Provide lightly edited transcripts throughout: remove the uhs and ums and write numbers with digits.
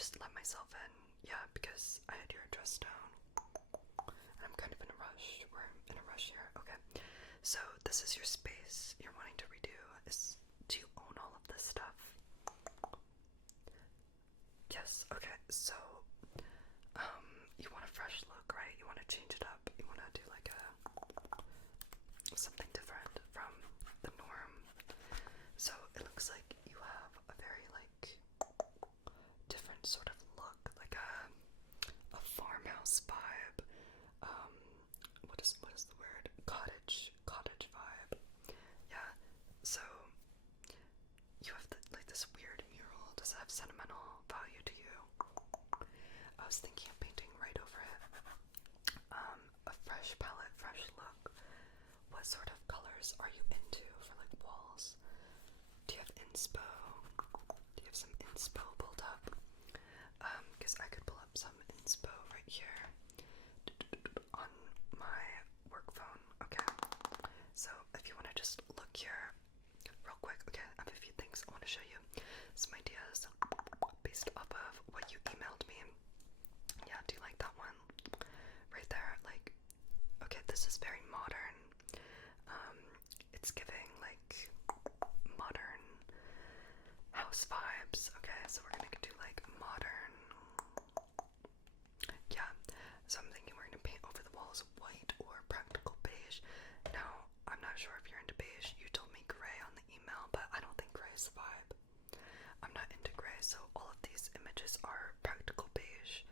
just let myself in. Yeah, because I had your address down. And I'm kind of in a rush. We're in a rush here. Okay. So this is your space you're wanting to redo. Do you own all of this stuff? Yes, okay, so you want a fresh look, right? You want to change it up. You want to do like something different from the norm. So it looks like you have a very like different sort of look, like a farmhouse vibe. What is the word? Cottage vibe. Yeah. So you have like this weird mural. Does it have sentimental value to you? I was thinking of painting right over it. A fresh palette, fresh look. What sort of colors are you into for like walls? Do you have inspo? Do you have some inspo pulled up? Because I could pull up some inspo right here on my work phone. Okay. So if you want to just look here real quick, okay, I have a few things I want to show you. Some ideas based off of what you emailed me. Yeah, do you like that one? Right there, like, okay, this is very modern. It's giving like modern house vibes. Okay, so we're gonna do like modern. Yeah, so I'm thinking we're gonna paint over the walls white or practical beige. Now, I'm not sure if you're into beige. You told me gray on the email, but I don't think gray is the vibe. I'm not into gray, so all of these images are practical beige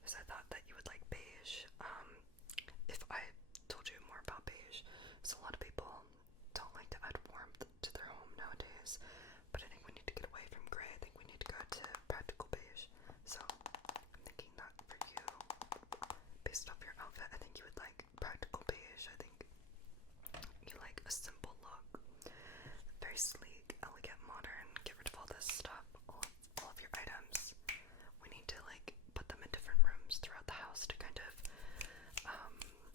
because I thought that you would like beige. If I told you more about beige, so a lot of people don't like to add warmth to their home nowadays, but I think we need to get away from gray. I think we need to go to practical beige. So I'm thinking that for you, based off your outfit, I think you would like practical beige. I think you like a simple look, very sleek, elegant, modern. Get rid of all this stuff, all of your items. We need to like put them in different rooms throughout the house to kind of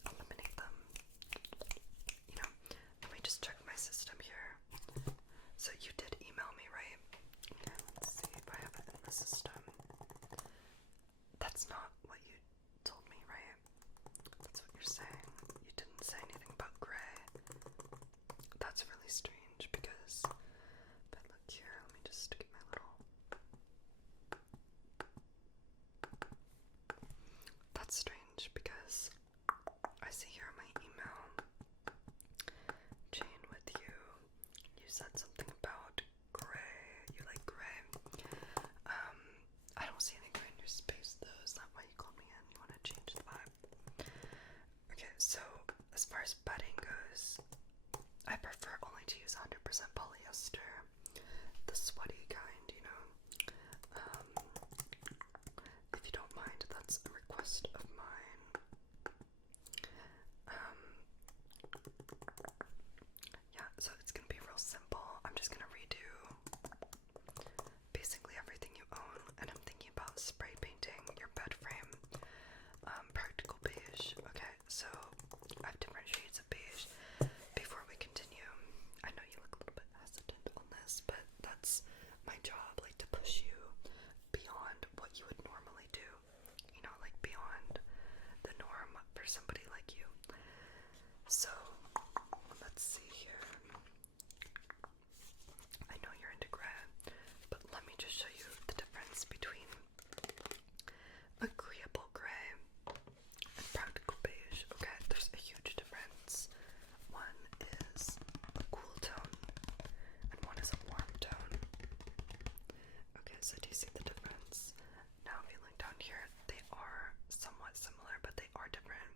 eliminate them. You know, let me just check my system here. So you did email me, right? Okay, let's see if I have it in the system. That's not what you told me, right? That's what you're saying. You didn't say anything about gray. That's really strange because if I look here, let me just get my little. That's strange because I see here in my email chain with you, you said something about gray. You like gray. I don't see any gray in your space though. Is that why you called me in? You want to change the vibe? Okay, so as far as bedding goes, I prefer only to use 100% polyester, the sweaty kind, you know. If you don't mind, that's a request of mine. Yeah, so it's gonna be real simple. I'm just gonna redo basically everything you own, and I'm thinking about spray painting your bed frame practical beige. Okay, so I have different shades of beige. Before we continue, I know you look a little bit hesitant on this, but that's my job, like to push you beyond what you would normally do, you know, like beyond the norm for somebody like you. So let's see here. I know you're into gray, but let me just show you the difference between agreeable gray and practical beige. Okay, there's a huge difference. One is a cool tone and one is a warm tone. Okay, so do you see the difference? Now if you look down here, they are somewhat similar, but they are different.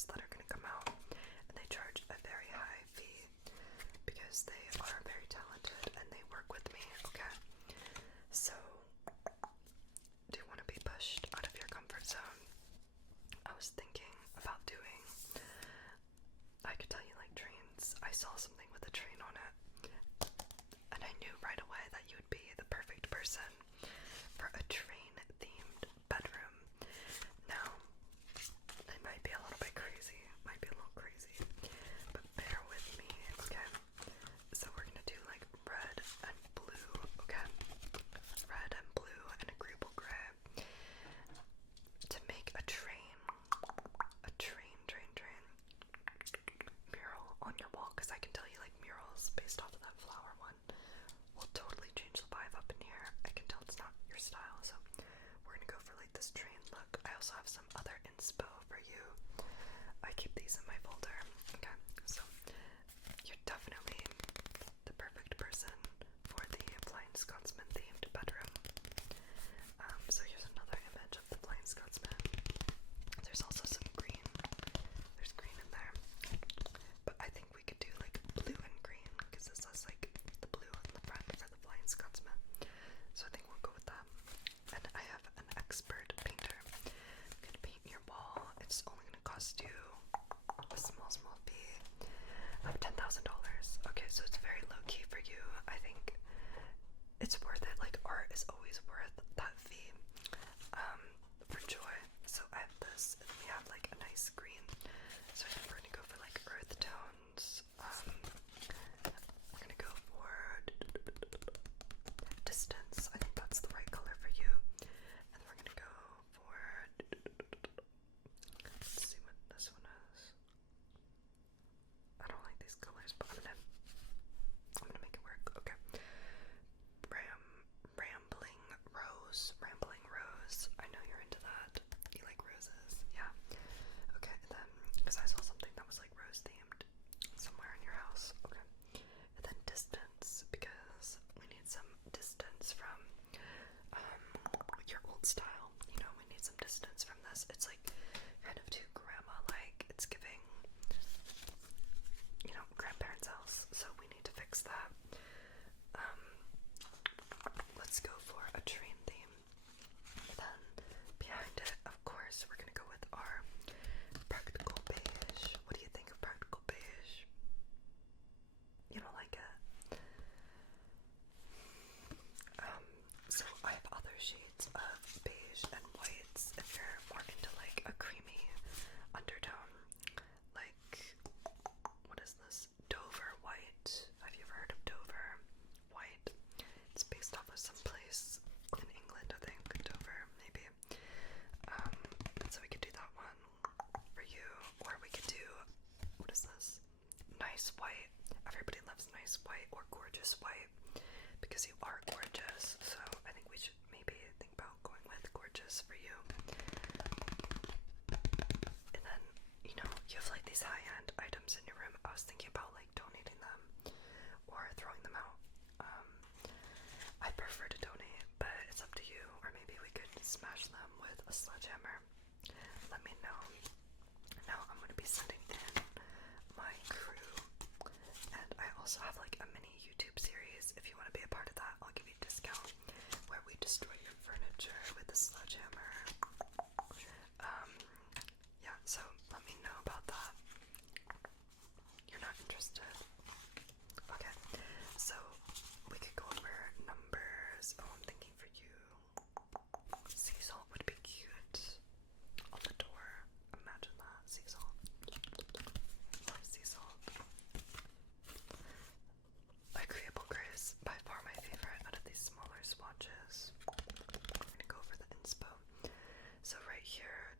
designers that are going to come out, and they charge a very high fee because they are very talented and they work with me, okay? So, do you want to be pushed out of your comfort zone? I was thinking about doing, I could tell you like trains. I saw something with a train on it, and I knew right away that you would be the perfect person for a train-themed bedroom. Now, it might be a little bit crazy, but bear with me, okay? So we're gonna do like red and blue, okay? Red and blue and agreeable gray to make a train mural on your wall, because I can tell you like murals based off of that flower one will totally change the vibe up in here. I can tell it's not your style, so we're gonna go for like this train look. I also have some other inspo for you. I keep these in my folder. Okay, so you're definitely the perfect person for the Flying Scotsman themed bedroom. So here's another image of the Flying Scotsman. There's also some green. There's green in there. But I think we could do like blue and green, because this has like the blue on the front for the Flying Scotsman. So I think we'll go with that. And I have an expert painter who can paint your wall. It's only going to cost you a small fee of $10,000. Okay, so it's very low key for you. I think it's worth it. Like, art is always worth that fee for joy. So I have this, and we have like a nice green. So I think we're gonna go for like earth tones. We're gonna go for distance. I think that's the right color for you. And we're gonna go for, let's see what this one is. I don't like these colors, but I'm gonna make it work. Okay. Rambling rose. I know you're into that. You like roses, yeah. Okay, and then because I saw something that was like rose themed somewhere in your house. Okay, and then distance, because we need some distance from your old style. You know, we need some distance from this. It's like kind of too grandma-like. It's giving, you know, grandparents' house. So we need to fix that. Let's go for a train theme. Then behind it, of course, we're gonna go with our practical beige. What do you think of practical beige? You don't like it? So I have other shades of beige and whites if you're more into like a creamy undertone. Like, what is this? Dover white. Have you ever heard of Dover white? It's based off of some place in England, I think. Dover, maybe. So we could do that one for you, or we could do, what is this? Nice white. Everybody loves nice white or gorgeous white, because you are gorgeous. So I think we should maybe think about going with gorgeous for you. And then, you know, you have like these high-end items in your room. I was thinking about like donating them or throwing them out. I prefer to donate, but it's up to you. Or maybe we could smash them with a sledgehammer. Let me know. Now I'm going to be sending in my crew, and I also have like a mini YouTube series. If you want to be a part of that, I'll give you a discount where we destroy your furniture with a sledgehammer. Yeah, so let me know about that. You're not interested? Okay, so we could go over numbers. Oh, I'm thinking for you, sea salt would be cute on the door. Imagine that, sea salt. Love sea salt. Agreeable grace, by far my favorite out of these smaller swatches. I'm gonna go over the inspo. So right here,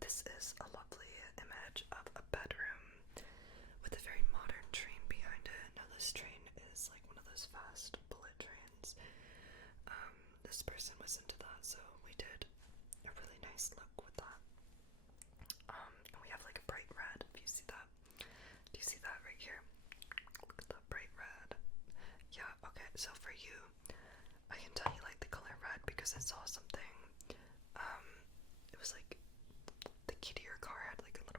this is a lovely image of a bedroom with a very modern train behind it. Now this train is like one of those fast bullet trains. This person was into that, so we did a really nice look with that. And we have like a bright red, if you see that. Do you see that right here? Look at the bright red. Yeah, okay, so for you, I can tell you like the color red because I saw something. It was like the key to your car had like a little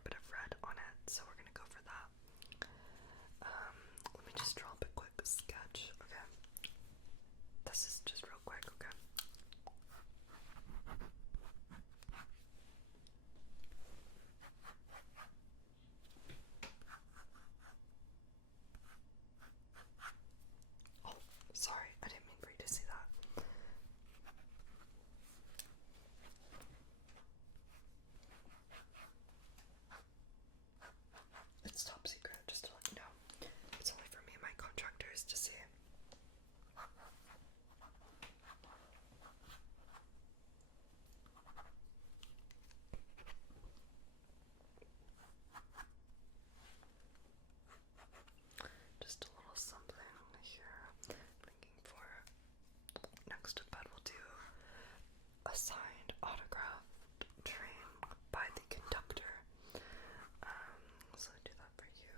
glasses just real quick, okay? Oh, sorry, I didn't mean for you to see that. It's top secret, just to let you know. It's only for me and my contractors to see. Just a little something here. Thinking for next to bed we'll do a signed autographed train by the conductor. So I do that for you.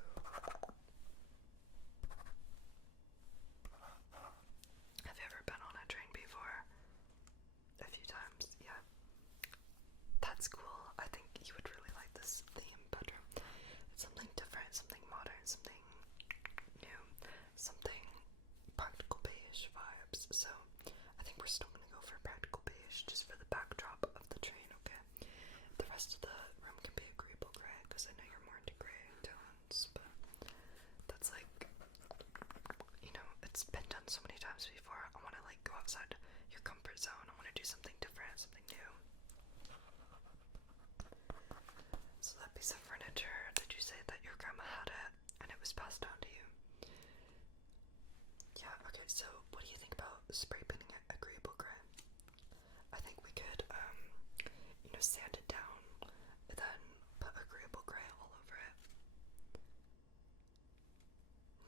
Have you ever been on a train before? A few times, yeah. That's cool. I think you would really like this theme better. It's something different, something modern, something new, something practical beige vibes. So I think we're still gonna go for practical beige just for the backdrop of the train, okay? The rest of the room can be agreeable gray because I know you're more into gray tones, but that's like, you know, it's been done so many times before. I want to like go outside your comfort zone. I want to do something different, something new. So that piece of furniture, did you say that your grandma had it and it was passed down to you? Yeah, okay, so what do you think about spray painting it agreeable gray? I think we could, you know, sand it down and then put agreeable gray all over it.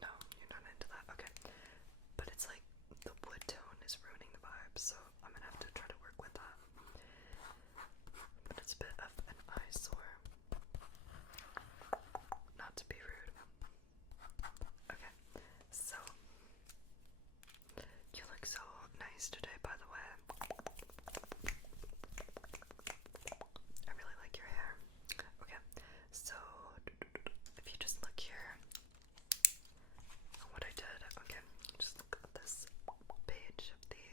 No, you're not into that, okay. But it's like the wood tone is ruining the vibe, so I'm gonna have to try to work with that. But it's a bit of an eyesore. Not to be rude. Okay, so you look so nice today, by the way. I really like your hair. Okay, so if you just look here at what I did, okay, just look at this page of the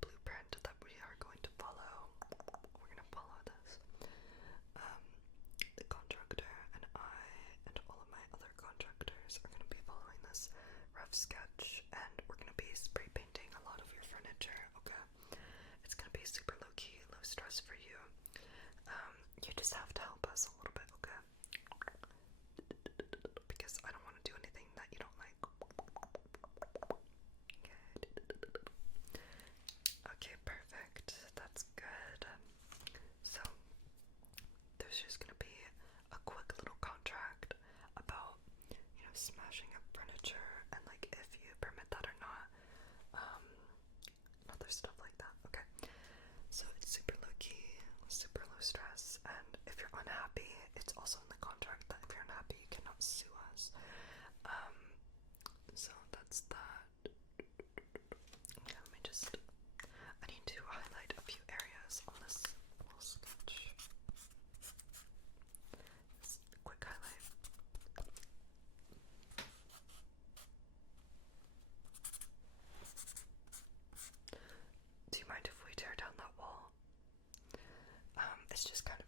blueprint that we are going to follow. We're gonna follow this. The contractor and I and all of my other contractors are gonna be following this rough sketch, and we're gonna be spray painting a lot of your furniture, okay? It's gonna be super low key, low stress for you. You just have to help us a little bit, okay? Because I don't want to do anything that you don't like. Okay, perfect. That's good. So, there's just gonna be a quick little contract about, you know, smashing up furniture and like if you permit that or not. Other stuff like that, okay? So it's super low key, super low stress, and if you're unhappy, it's also in the contract that if you're unhappy, you cannot sue us. So that's that. Okay, let me just, I need to highlight a few areas on this little sketch. Just a quick highlight. Do you mind if we tear down that wall? It's just kind of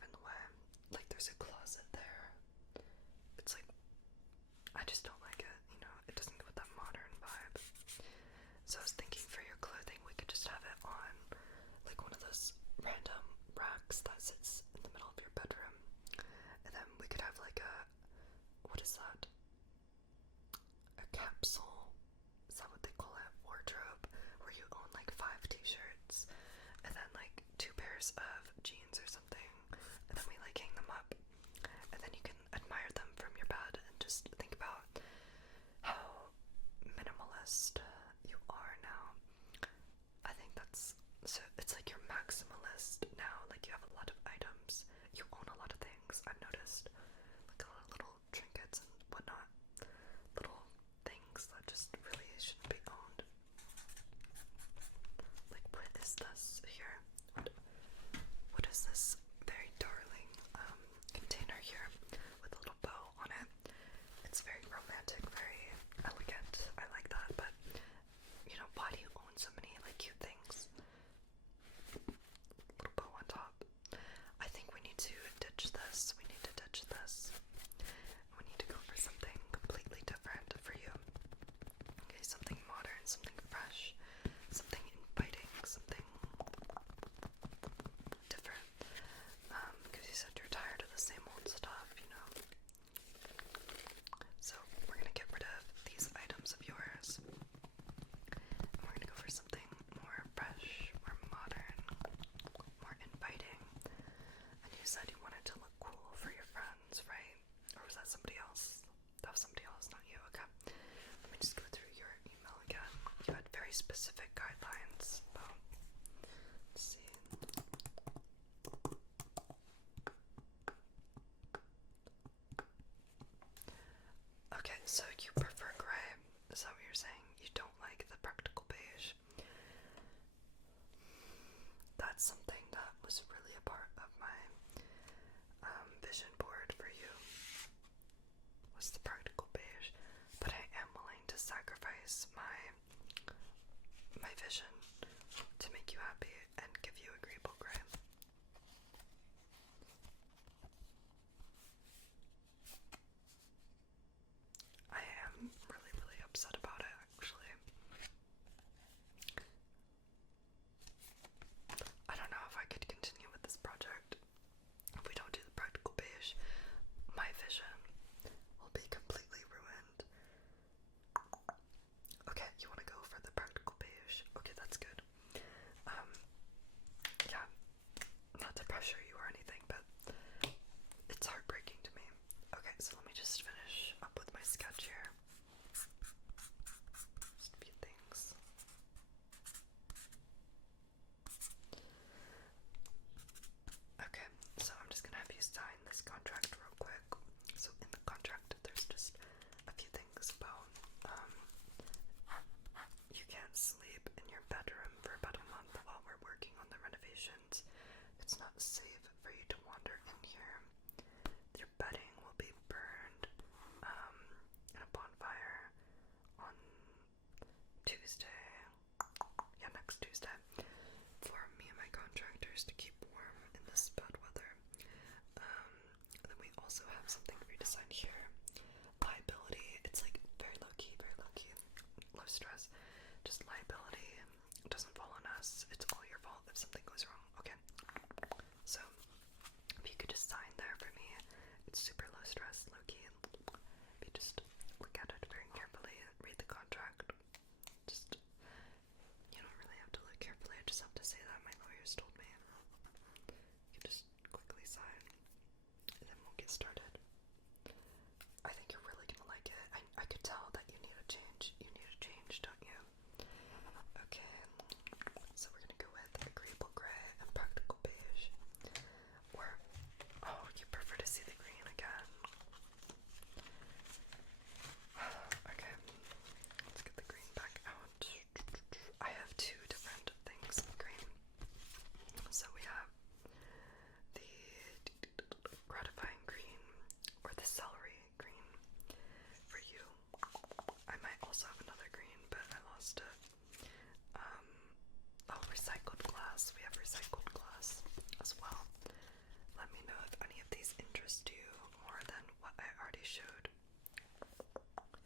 specific guidelines. Let's see. Okay, so you prefer gray. Is that what you're saying? You don't like the practical beige? That's something that was really a part of my vision board for you, was the practical beige, but I am willing to sacrifice my vision to make you happy and give you agreeable gray. I am really, really upset about it, actually. I don't know if I could continue with this project. If we don't do the practical beige, my vision will be completely ruined. Okay, you want to go for the practical beige? Okay, that's good. Yeah, not to pressure you or anything, but it's heartbreaking to me. Okay, so let me just finish up with my sketch here. Just a few things. Okay, so I'm just gonna have you sign this contract real quick. So in the contract, there's just a few things about, you can't sleep in your bedroom for about a month while we're working on the renovations. It's not safe for you to wander in here. Your bedding will be burned in a bonfire on Tuesday. Yeah, next Tuesday. For me and my contractors to keep warm in this bad weather. Then we also have something for you to sign here. Liability. It's like very low key, low stress. Just liability. It doesn't fall on us. It's all your fault if something goes wrong. Okay. So if you could just sign there for me. It's super low stress, low key. If you just look at it very carefully, read the contract. Just, you don't really have to look carefully. I just have to say that my lawyers told me. You can just quickly sign, and then we'll get started. I think you're really gonna like it. I could tell that you need a change. You need a change, don't you? Okay, so we're gonna go with agreeable gray and practical beige. Or, oh, you prefer to see the green again? Okay, let's get the green back out. I have two different things of green. So we have the gratifying green, or the celery green for you. I might also have another green, but I lost it. Oh, recycled glass. We have recycled glass as well. Let me know if any of these interest you more than what I already showed.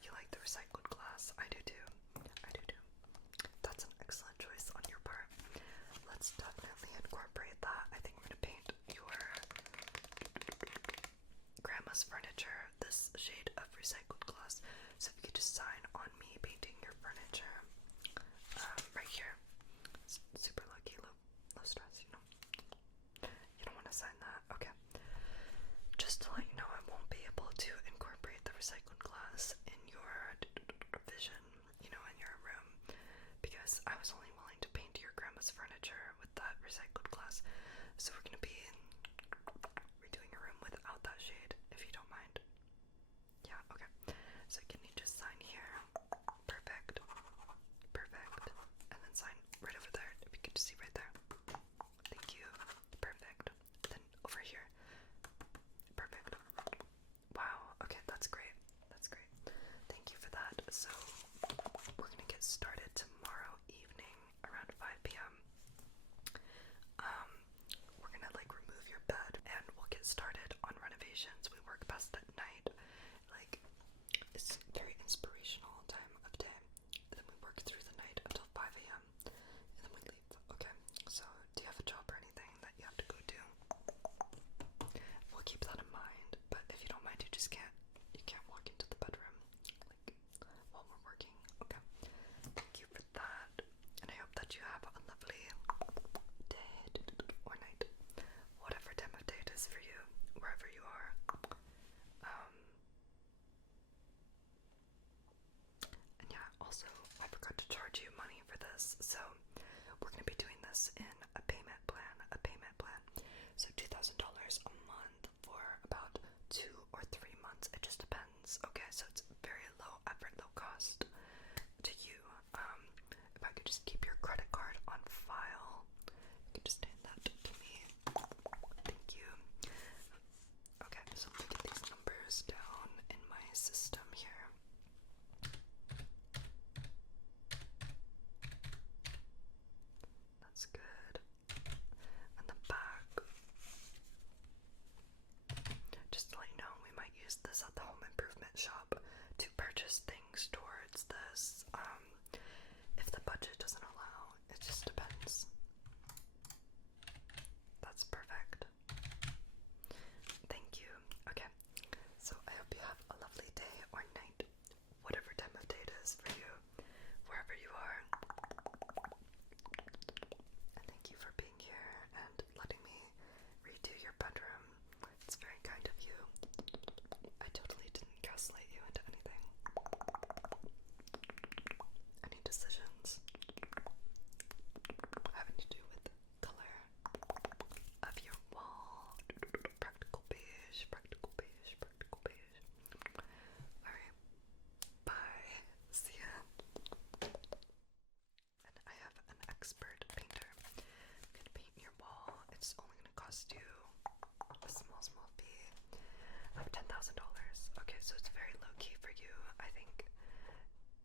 You like the recycled glass? I do too. I do too. That's an excellent choice on your part. Let's definitely incorporate that. I think we're gonna paint your grandma's furniture this shade of recycled glass. So if you could just sign on me painting your furniture, right here. Super lucky, low stress, you know. You don't want to sign that, okay? Just to let you know, I won't be able to incorporate the recycled glass in your vision, you know, in your room, because I was only willing to paint your grandma's furniture with that recycled glass. So we're gonna be redoing your room without that shade, if you don't mind. Yeah, okay. So can you just sign here? Perfect. Perfect. And then sign right over there, if you could just see right there.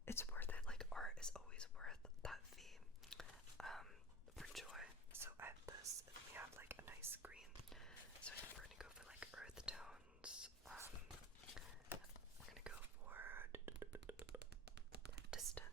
it's worth it. Like, art is always worth that fee. For joy. So I have this, and we have like a nice green. So I think we're gonna go for like earth tones. We're gonna go for distant